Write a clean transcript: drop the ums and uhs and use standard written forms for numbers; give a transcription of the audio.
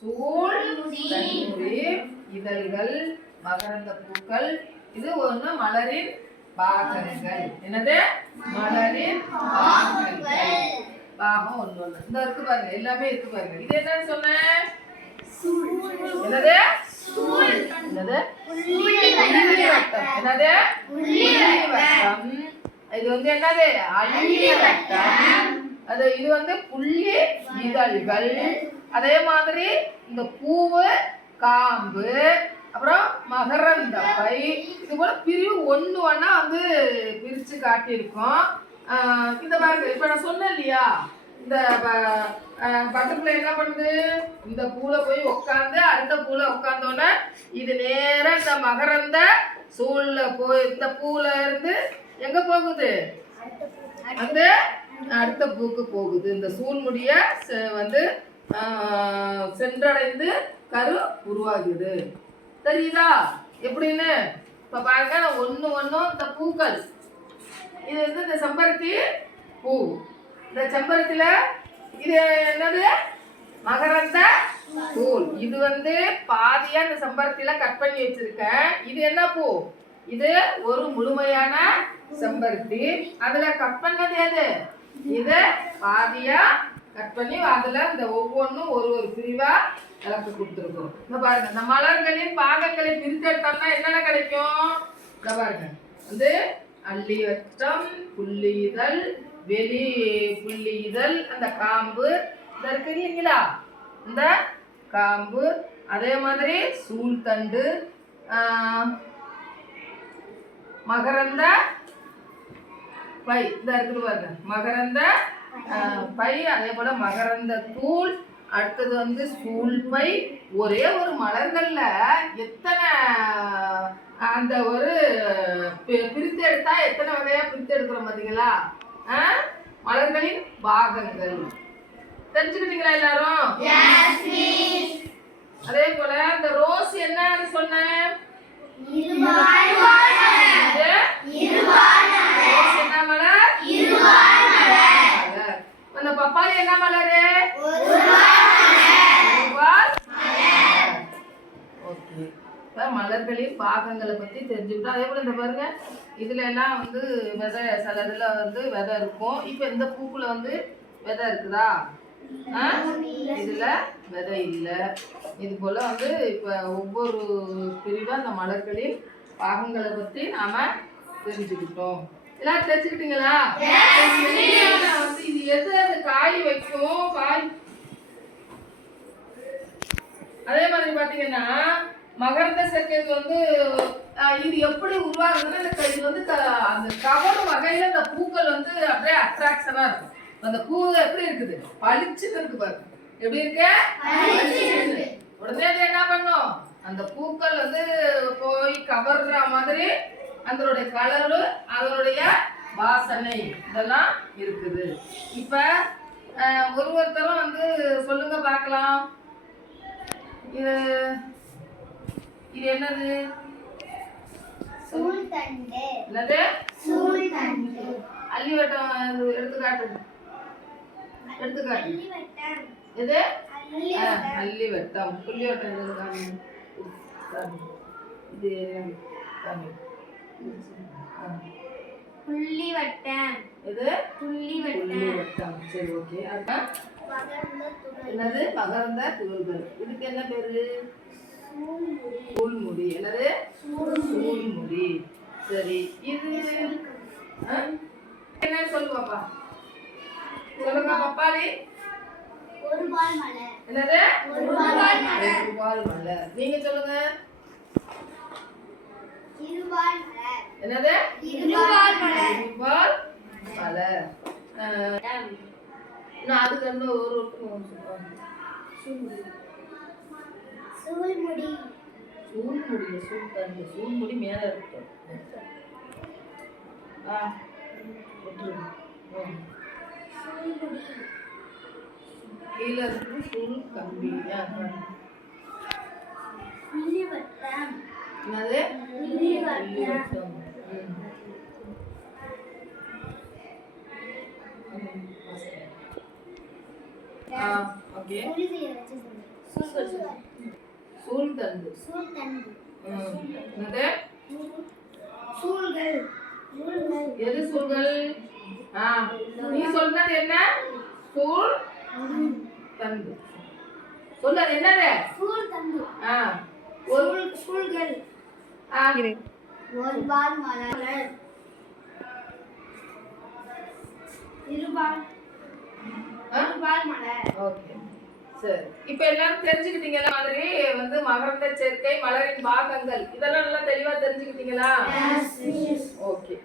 சூழ் தன்முடி இதழ்கள் மகரந்த பூக்கள். இது ஒண்ணு மலரின் பாகங்கள். என்னது? மலரின் பாகங்கள். பாகம் ஒண்ணு ஒண்ணு இந்த இருக்கு பாருங்க, எல்லாமே இருக்கு பாருங்க. இது என்னன்னு சொன்னேன்? என்னது? என்னது? வட்டம். என்னது? வட்டம். இது வந்து என்னது? அள்ளி வட்டம். அது இது வந்து புள்ளி இதழ்கள். அதே மாதிரி இந்த பூவு, காம்பு, அப்புறம் மகரந்த பை. இது போல பிரிவு ஒண்ணு ஒண்ணா வந்து பிரிச்சு காட்டியிருக்கோம். இந்த பாருங்க, இப்ப நான் சொன்னேன் இல்லையா, இந்த பட்டர்ஃப்ளை என்ன பண்ணுது? இந்த பூல போய் உட்காந்து அடுத்த பூல உட்காந்தோன்னே இது நேரா இந்த மகரந்த சூழ்ல போய் இந்த பூல இருந்து எங்க போகுது? அந்த அடுத்த பூக்கு போகுது. இந்த சூழ்முடிய வந்து சென்றடைந்து கரு உருவாகுது. தெரியுதா எப்படின்னு? இப்ப பாருங்க, ஒண்ணு ஒண்ணும் இந்த பூக்கள். இது வந்து இந்த செம்பருத்தி பூ. இந்த செம்பருத்தில இது என்னது? மகரந்த தூள். இது வந்து பாதியா இந்த செம்பருத்தில கட் பண்ணி வச்சிருக்கேன். இது என்ன பூ? இது ஒரு முழுமையான செம்பருத்தி. அதுல கட் பண்ணது எது? இது பாதியா கட் பண்ணி அதுல இந்த ஒவ்வொன்றும் ஒரு ஒரு பிரிவா விளக்கு கொடுத்துருக்கோம். இந்த பாருங்க, இந்த மலர்களின் பாகங்களை பிரித்தெடுத்தோம்னா என்னென்ன கிடைக்கும்? இந்த பாருங்க, வந்து அள்ளி வட்டம், புள்ளி இதழ், வெளி புள்ளி இதழ், அந்த காம்பு இந்த இருக்குங்களா, இந்த காம்பு. அதே மாதிரி சூழ்தண்டு, மகரந்த பை இந்த இருக்குது பாருங்க, மகரந்த பை. அதே போல மகரந்த தூள். அடுத்தது வந்து சூழ் பை. ஒரே ஒரு மலர்கள்ல எத்தனை அந்த ஒரு பிரித்து எடுத்தா எத்தனை வகையா பிரித்து எடுக்கிறோம் பாத்தீங்களா? மலர்களின் பாகங்கள். தெரிஞ்சுக்கிட்டீங்களா எல்லாரும்? அதே போல இந்த ரோஸ் என்னன்னு சொன்னேன்? என்ன மலர்? அந்த பப்பாளி என்ன மலரு? ஓகே. மலர்களின் பாகங்களை பத்தி தெரிஞ்சுக்கிட்டோம். அதே போல இந்த பாருங்க, இதுல எல்லாம் வந்து விதை, சில இதுல வந்து விதை இருக்கும். இப்ப இந்த பூக்குள்ள வந்து விதை இருக்குதா? இதுல விதை இல்ல. இது போல வந்து இப்ப ஒவ்வொரு பிரிவா அந்த மலர்களின் பாகங்களை பத்தி நாம தெரிஞ்சுக்கிட்டோம். எல்லாரும் தெரிஞ்சுக்கிட்டீங்களா? வந்து இது எது அது காய் வைக்கும்? காய். அதே மாதிரி பாத்தீங்கன்னா மகரந்த சேர்க்கைக்கு வந்து இது எப்படி உருவாகுதுன்னா, இது வந்து அந்த கவரும் வகையில இந்த பூக்கள் வந்து அப்படியே அட்ராக்ஷனா இருக்கும். அந்த பூ எப்படி இருக்குது? பளிச்சுன்னு இருக்கு பாருங்க. எப்படி இருக்கு? உடனே அது என்ன பண்ணும்? அந்த பூக்கள் வந்து போய் கவர்ற மாதிரி அதனுடைய கலரு, அதனுடைய வாசனை இதெல்லாம் இருக்குது. இப்ப ஒருத்தரும் வந்து சொல்லுங்க பார்க்கலாம், இது இது என்னது? சூழ்தண்டு. என்னது? சூழ்தண்டு. அள்ளி வட்டம் எடுத்துக்காட்டு. எடுத்துக்காட்டு. எது? அள்ளி வட்டம். புள்ளி வட்டம் இது புள்ளி வட்டம். இது புள்ளி வட்டம். சரி, ஓகே. என்னது? மகரந்த தூள்கள். இதுக்கு என்ன பேரு? சூழ்முடி. என்னது? சூழ்முடி. சரி, இது என்னன்னு சொல்லு பாப்பா. சொல்லுங்க பப்பாளி. ஒருபால் மலர். என்னது? ஒருபால் மலர். ஒருபால் மலர். நீங்க சொல்லுங்க. இருபால் மலர். என்னது? இருபால் மலர். இருபால் மலர். நான் அதுக்கு என்ன ஒரு சூழ்முடி. சூழ்முடி. சூழ்தண்டு. சூழ்முடி மேல இருக்கு. கீழே இருக்கு சூழ் கம்பி. புள்ளி வட்டம். என்னது? புள்ளி வட்டம். ஓகே. புள்ளி வச்சு தண்டு. சூழ்தண்டு. என்னது? சூழ்கள். எது சூழ்கள்? நீ சொன்னது என்ன? சூழ் தண்டு. சொல்லு அது என்னது? சூழ்தண்டு. ஒரு சூழ்கள். ஆ, ஒருபால் மலர். இருபால் மலர். ஓகே சரி. இப்போ எல்லாரும் தெரிஞ்சுக்கிட்டீங்களா? மாதிரி வந்து மகரந்த சேர்க்கை, மலரின் பாகங்கள் இதெல்லாம் நல்லா தெளிவா தெரிஞ்சுக்கிட்டீங்களா? ஓகே.